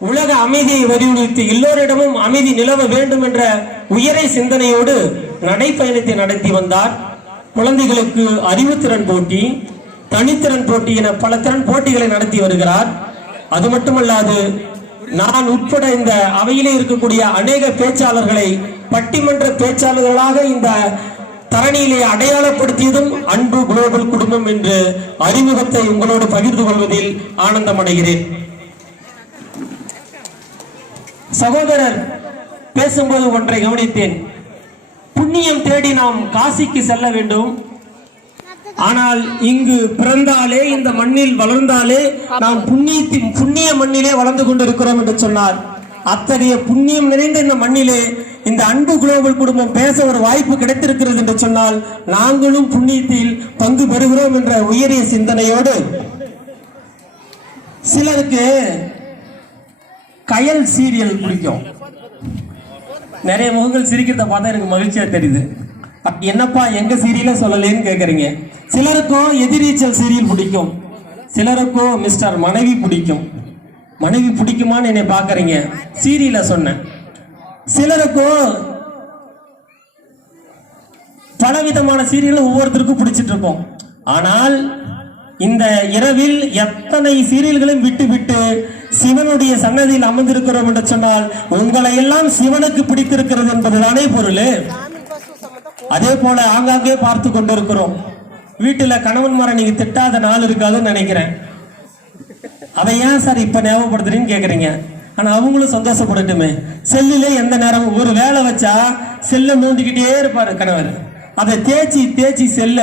உலக அமைதியை வலியுறுத்தி எல்லோரிடமும் அமைதி நிலவ வேண்டும் என்ற உயரை சிந்தனையோடு நடைப்பயணத்தை நடத்தி வந்தார். குழந்தைகளுக்கு அறிவுத்திறன் போட்டி தனித்திறன் போட்டி என பல திறன் போட்டிகளை நடத்தி வருகிறார். அது மட்டுமல்லாது நான் உட்பட இந்த அவையிலே இருக்கக்கூடிய அநேக பேச்சாளர்களை பட்டிமன்ற பேச்சாளர்களாக இந்த தரணியிலே அடையாளப்படுத்தியதும் அன்பு குளோபல் குடும்பம் என்று அறிமுகத்தை உங்களோடு பகிர்ந்து கொள்வதில் ஆனந்தம் அடைகிறேன் சகோதரர் பேசும்போது ஒன்றை கவனித்தேன். புண்ணியம் தேடி நாம் காசிக்கு செல்ல வேண்டும். ஆனால் இங்கு பிறந்தாலே இந்த மண்ணில் வளர்ந்தாலே நாம் புண்ணியத்தின் புண்ணிய மண்ணிலே வளர்ந்து கொண்டிருக்கிறோம் என்று சொன்னார். அத்தகைய புண்ணியம் நிறைந்த இந்த மண்ணிலே இந்த அன்பு குளோபல் குடும்பம் பேச ஒரு வாய்ப்பு கிடைத்திருக்கிறது என்று சொன்னால் நாங்களும் புண்ணியத்தில் பங்கு பெறுகிறோம் என்ற உயரிய சிந்தனையோடு. சிலருக்கு கயல் சீரியல் பிடிக்கும். நிறைய முகங்கள் சிரிக்கிறத பார்த்தா எனக்கு மகிழ்ச்சியா தெரியுது. என்னப்பா எங்க சீரியல சொல்லலேன்னு கேக்குறீங்க. சிலருக்கும் எதிரீச்சல் சீரியல் பிடிக்கும். சிலருக்கும் மிஸ்டர் மனைவி பிடிக்கும். மனைவி பிடிக்குமான்னு என்னை பாக்குறீங்க சீரியல சொன்னேன். சிலருக்கும் பலவிதமான சீரியல் ஒவ்வொருத்தருக்கும் பிடிச்சிட்டு இருக்கும் ஆனால் இந்த இரவில் எத்தனை சீரியல்களையும் விட்டு விட்டு சிவனுடைய சன்னதியில் அமர்ந்திருக்கிறோம் என்று சொன்னால் உங்களை எல்லாம் சிவனுக்கு பிடித்திருக்கிறது என்பதுதானே பொருள். அதே போல ஆங்காங்கே பார்த்து கொண்டிருக்கிறோம். வீட்டுல கணவன் மரம் நீங்க திட்டாத நாள் இருக்காதுன்னு நினைக்கிறேன். அதை ஏன் சார் இப்ப ஞாபகப்படுத்துறீங்கன்னு கேக்குறீங்க. ஆனா அவங்களும் சந்தோஷப்படட்டுமே. செல்லுல எந்த நேரம் ஒரு வேலை வச்சா செல்ல மூண்டிக்கிட்டே இருப்பாரு கணவர். அதை தேய்ச்சி தேய்ச்சி செல்ல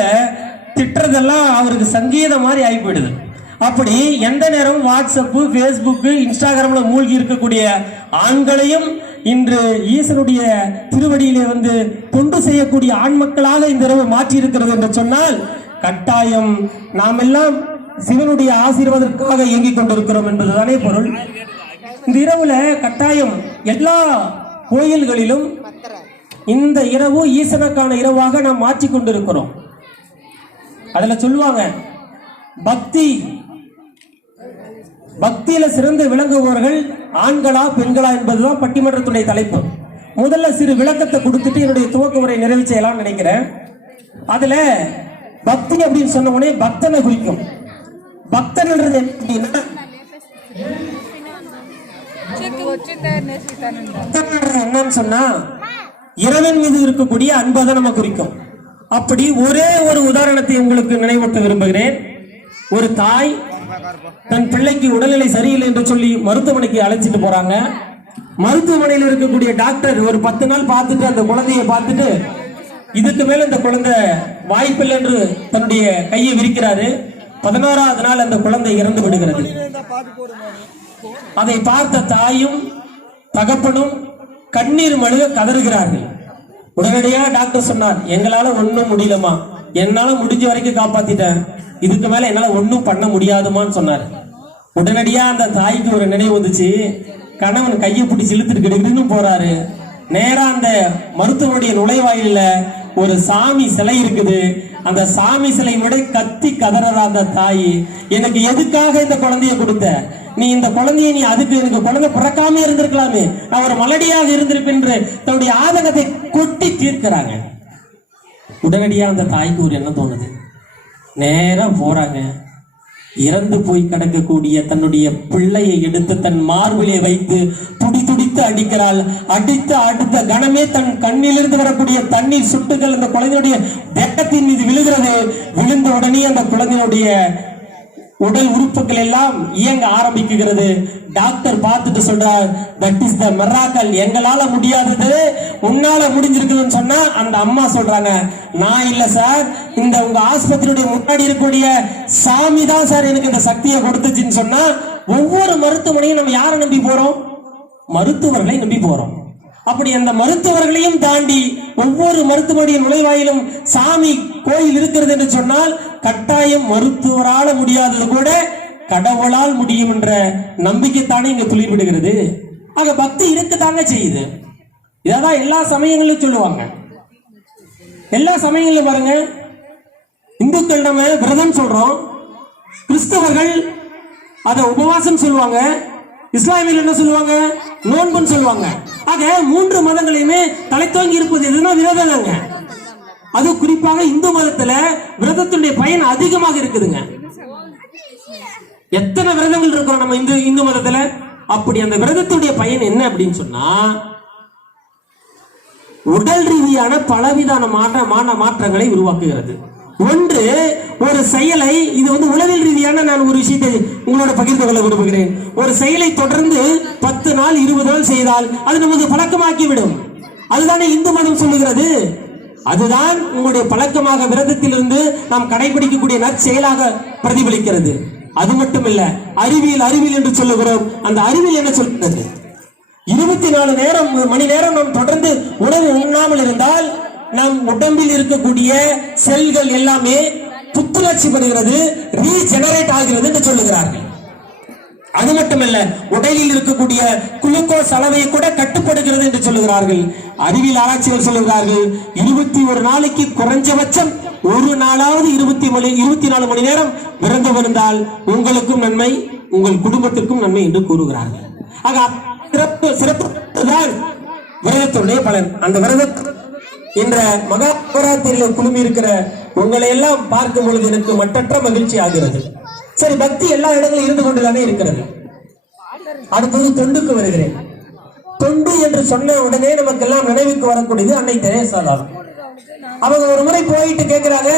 திட்டுறதெல்லாம் அவருக்கு சங்கீதம் மாதிரி ஆகி போயிடுது. அப்படி எந்த நேரமும் வாட்ஸ்அப்பு ஃபேஸ்புக்கு இன்ஸ்டாகிராம்ல மூழ்கி இருக்கக்கூடிய ஆண்களையும் இன்று ஈசனுடைய திருவடியிலே வந்து தொண்டு செய்யக்கூடிய ஆண் மக்களாக இந்த இரவு மாற்றி இருக்கிறது என்று சொன்னால் கட்டாயம் நாம் எல்லாம் சிவனுடைய ஆசீர்வாதத்திற்காக இயங்கிக் கொண்டிருக்கிறோம் என்பதுதானே பொருள். இந்த இரவுல கட்டாயம் எல்லா கோயில்களிலும் இந்த இரவு ஈசனுக்கான இரவாக நாம் மாற்றி கொண்டிருக்கிறோம். அதுல சொல்லுவாங்க பக்தி பக்தியில சிறந்து விளங்குபவர்கள் ஆண்களா பெண்களா என்பதுதான் பட்டிமன்றத்துடைய தலைப்பு. முதல்ல சிறு விளக்கத்தை கொடுத்துட்டு என்னுடைய துவக்க உரை நிறைவு செய்யலாம்னு நினைக்கிறேன். அதுல பக்தி அப்படின்னு சொன்ன உடனே பக்தனை குறிக்கும். பக்தன்ன்றது எப்படின்னா என்னன்னு சொன்னா இறைவன் மீது இருக்கக்கூடிய அன்பை தான் நம்ம குறிக்கும். அப்படி ஒரே ஒரு உதாரணத்தை உங்களுக்கு நினைவூட்ட விரும்புகிறேன். ஒரு தாய் தன் பிள்ளைக்கு உடல்நிலை சரியில்லை என்று சொல்லி மருத்துவமனைக்கு அழைச்சிட்டு போறாங்க. மருத்துவமனையில் இருக்கக்கூடிய டாக்டர் ஒரு பத்து நாள் பார்த்துட்டு அந்த குழந்தையை பார்த்துட்டு இதுக்கு மேல இந்த குழந்தை வாய்ப்பில்லை என்று தன்னுடைய கையை விரிக்கிறாரு. பதினோராவது நாள் அந்த குழந்தை இறந்து விடுகிறது. அதை பார்த்த தாயும் தகப்பனும் கண்ணீர் மழுக கதறுகிறார்கள். உடனடியா டாக்டர் சொன்னார் எங்களால ஒண்ணும் முடியலமா என்னால முடிஞ்ச வரைக்கும் காப்பாத்திட்டேன். இதுக்கு மேல என்னால ஒண்ணும் பண்ண முடியாதுமான்னு சொன்னார். உடனடியா அந்த தாய்க்கு ஒரு நினைவு வந்துச்சு. கணவன் கையை பிடிச்சி இழுத்துட்டு கிடுகிடுன்னு போறாரு. நேரா அந்த மருத்துவனுடைய நுழைவாயில ஒரு சாமி சிலை இருக்குது. அந்த சாமி சிலை விட கத்தி கதறா அந்த தாய். எனக்கு எதுக்காக இந்த குழந்தைய கொடுத்த? நீ இந்த குழந்தைய நீ அதுக்கு எனக்கு குழந்தை பிறக்காம இருந்திருக்கலாமே. நான் ஒரு மலடியாக இருந்திருப்பென்று தன்னுடைய ஆதங்கத்தை கொட்டி தீர்க்கிறாங்க. உடனடியா அந்த தாய்க்கு ஒரு எண்ணம் தோணுது. நேரா போறாங்க. இறந்து போய் கிடக்கக்கூடிய தன்னுடைய பிள்ளையை எடுத்து தன் மார்பிலே வைத்து துடி துடித்து அடிக்கிறாள். அடித்து அடுத்த கணமே தன் கண்ணிலிருந்து வரக்கூடிய தண்ணீர் சுட்டுகள் அந்த குழந்தையுடைய வெக்கத்தின் மீது விழுகிறது. விழுந்த உடனே அந்த குழந்தையுடைய உடல் உறுப்புகள் எல்லாம் இயங்க ஆரம்பிக்குகிறது. டாக்டர் பார்த்துட்டு சொல்றார் தட் இஸ் த மெராக்கல் எங்களால முடியாதது உன்னால முடிஞ்சிருக்குதுன்னு சொன்னா அந்த அம்மா சொல்றாங்க. நான் இல்ல சார். இந்த உங்க ஆஸ்பத்திரியுடைய முன்னாடி இருக்கக்கூடிய சாமி தான் சார் எனக்கு இந்த சக்தியை கொடுத்துச்சுன்னு சொன்னா ஒவ்வொரு மருத்துவமனையும் நம்ம யாரை நம்பி போறோம்? மருத்துவர்களை நம்பி போறோம். அப்படி அந்த மருத்துவர்களையும் தாண்டி ஒவ்வொரு மருத்துவமனையின் நுழைவாயிலும் சாமி கோயில் இருக்கிறது என்று சொன்னால் கட்டாயம் மருத்துவரால முடியாதது கூட கடவுளால் முடியும் என்ற நம்பிக்கைத்தானே இங்க துளிர் விடுகிறது ஆக பக்தி இருக்கத்தாங்க செய்யுது. இதான் எல்லா சமயங்களும் சொல்லுவாங்க. எல்லா சமயங்களிலும் பாருங்க. இந்துக்கள் நம்ம விரதம் சொல்றோம். கிறிஸ்தவர்கள் அதை உபவாசம் சொல்லுவாங்க. இஸ்லாமியில் என்ன சொல்லுவாங்க? நோன்புன்னு சொல்லுவாங்க. ஆக மூன்று மதங்களையுமே தலைத்தோங்கி இருப்பது எதுனா விரதம் தாங்க. அது குறிப்பாக இந்து மதத்துல விரதத்தினுடைய பயன் அதிகமாக இருக்குதுங்க. எத்தனை விரதங்கள் இருக்கிறோம் நம்ம இந்து இந்து மதத்துல? அப்படி அந்த விரதத்துடைய பயன் என்ன அப்படின்னு சொன்னா உடல் ரீதியான பலவிதான மாற்ற மான மாற்றங்களை உருவாக்குகிறது. ஒன்று ஒரு செயலை இது வந்து உளவில் ரீதியான நான் ஒரு விஷயத்தை உங்களோட பகிர்ந்து கொள்ள விரும்புகிறேன். ஒரு செயலை தொடர்ந்து பத்து நாள் இருபது நாள் செய்தால் அது நமக்கு பழக்கமாக்கி விடும் அதுதானே இந்து மதம் சொல்லுகிறது? அதுதான் உங்களுடைய பழக்கமாக விரதத்திலிருந்து நாம் கடைபிடிக்கக்கூடிய நற்செயலாக பிரதிபலிக்கிறது. அது மட்டும் இல்ல அறிவியல் அறிவியல் என்று சொல்லுகிறோம். அந்த அறிவியல் என்ன சொல்கிறது? இருபத்தி நாலு நேரம் மணி நேரம் நாம் தொடர்ந்து உணவு உண்ணாமல் இருந்தால் நம் உடம்பில் இருக்கக்கூடிய செல்கள் எல்லாமே புத்துணர்ச்சி பெறுகிறது ரீஜெனரேட் ஆகிறது என்று சொல்லுகிறார்கள். அது மட்டுமல்ல உடலில் இருக்கக்கூடிய குளுக்கோஸ் அளவை கூட கட்டுப்படுகிறது என்று சொல்லுகிறார்கள். அறிவியல் ஆராய்ச்சிகள் சொல்லுகிறார்கள் இருபத்தி ஒரு நாளைக்கு குறைஞ்சபட்சம் ஒரு நாளாவது இருபத்தி மணி இருபத்தி நாலு மணி நேரம் விரதம் வந்தால் உங்களுக்கும் நன்மை உங்கள் குடும்பத்திற்கும் நன்மை என்று கூறுகிறார்கள். ஆக சிறப்பு சிறப்புதான் விரதத்துடைய பலன். அந்த விரத என்ற மகாபராத்திரியில் குழுமி இருக்கிற உங்களை எல்லாம் பார்க்கும் பொழுது எனக்கு மட்டற்ற மகிழ்ச்சி ஆகிறது. சரி பக்தி எல்லா இடங்களும் இருந்து கொண்டுதானே இருக்கிறது. அடுத்தது தொண்டுக்கு வருகிறேன். தொண்டு என்று சொன்ன உடனே நமக்கு எல்லாம் நினைவுக்கு வரக்கூடியது அன்னை தெரேசா தான். அவங்க ஒரு முறை போயிட்டு கேட்கிறாங்க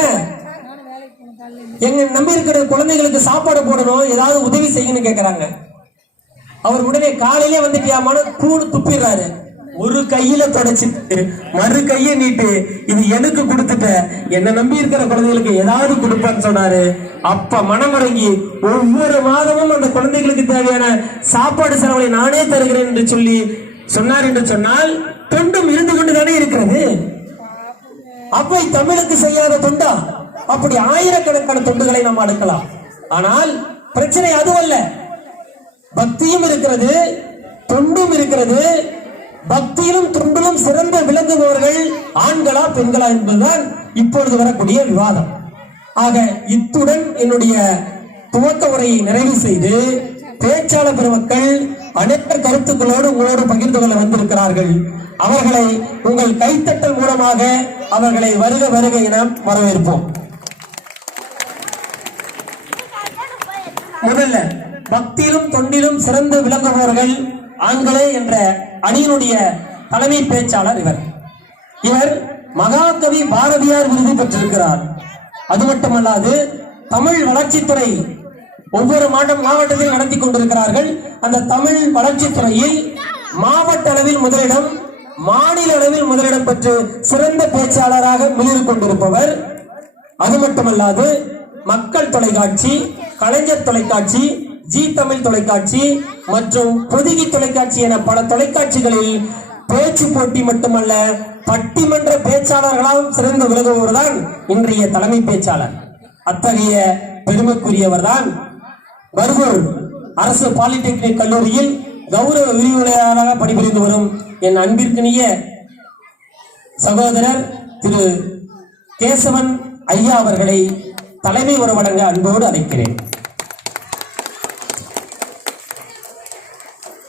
எங்க நம்பி இருக்கிற குழந்தைகளுக்கு சாப்பாடு போடணும் ஏதாவது உதவி செய்யணும்னு கேக்குறாங்க. அவர் உடனே காலையிலே வந்துட்டியாமான கூணு துப்பிடுறாரு. ஒரு கையில தொடச்சிட்டு மறு கையை நீட்டு இது எனக்கு கொடுத்துட்ட. என்ன நம்பி இருக்கிற குழந்தைகளுக்கு ஏதாவது கொடுப்பேன்னு சொன்னாரு. அப்ப மனமுறங்கி ஒவ்வொரு மாதமும் அந்த குழந்தைகளுக்கு தேவையான சாப்பாடு செலவை நானே தருகிறேன் என்று சொல்லி சொன்னார் என்று சொன்னால் தொண்டும் இருந்து கொண்டுதானே இருக்கிறது? அவை தமிழுக்கு செய்யாத தொண்டா? அப்படி ஆயிரக்கணக்கான தொண்டுகளை நாம் அடுக்கலாம். ஆனால் பிரச்சனை அதுவல்ல. பக்தியும் இருக்கிறது தொண்டும் இருக்கிறது பக்தியிலும் துன்பிலும் சிறந்த விளங்குபவர்கள் ஆண்களா பெண்களா என்பதுதான் இப்பொழுது வரக்கூடிய விவாதம். ஆக இத்துடன் என்னுடைய துவக்க உரையை நிறைவு செய்து பேச்சாளர் பெருமக்கள் அனைத்து கருத்துக்களோடு உங்களோடு பகிர்ந்து கொள்ள வந்திருக்கிறார்கள். அவர்களை உங்கள் கைத்தட்டல் மூலமாக அவர்களை வருக வருக என வரவேற்போம். முதல்ல பக்தியிலும் தொண்டிலும் சிறந்து விளங்குபவர்கள் ஆண்களே என்ற அணியினுடைய தலைமை பேச்சாளர் இவர். இவர் மகாகவி பாரதியார் விருது பெற்றிருக்கிறார். அது மட்டுமல்லாது தமிழ் வளர்ச்சித்துறை ஒவ்வொரு மாவட்ட மாவட்டத்தில் நடத்தி கொண்டிருக்கிறார்கள். அந்த தமிழ் வளர்ச்சித்துறையில் மாவட்ட அளவில் முதலிடம் மாநில அளவில் முதலிடம் பெற்று சிறந்த பேச்சாளராக மிளிர் கொண்டிருப்பவர். அது மட்டுமல்லாது மக்கள் தொலைக்காட்சி கலைஞர் தொலைக்காட்சி ஜி தமிழ் தொலைக்காட்சி மற்றும் பொதிகை தொலைக்காட்சி என பல தொலைக்காட்சிகளில் பேச்சு போட்டி மட்டுமல்ல பட்டிமன்ற பேச்சாளர்களாலும் சிறந்து விலகுபவர் தான் இன்றைய தலைமை பேச்சாளர். அத்தகைய பெருமைக்குரியவர் தான் பர்கூர் அரசு பாலிடெக்னிக் கல்லூரியில் கௌரவ விரிவுரையாளராக பணிபுரிந்து வரும் என் அன்பிற்கினிய சகோதரர் திரு கேசவன் ஐயா அவர்களை தலைமை உறவடங்க அன்போடு அழைக்கிறேன்.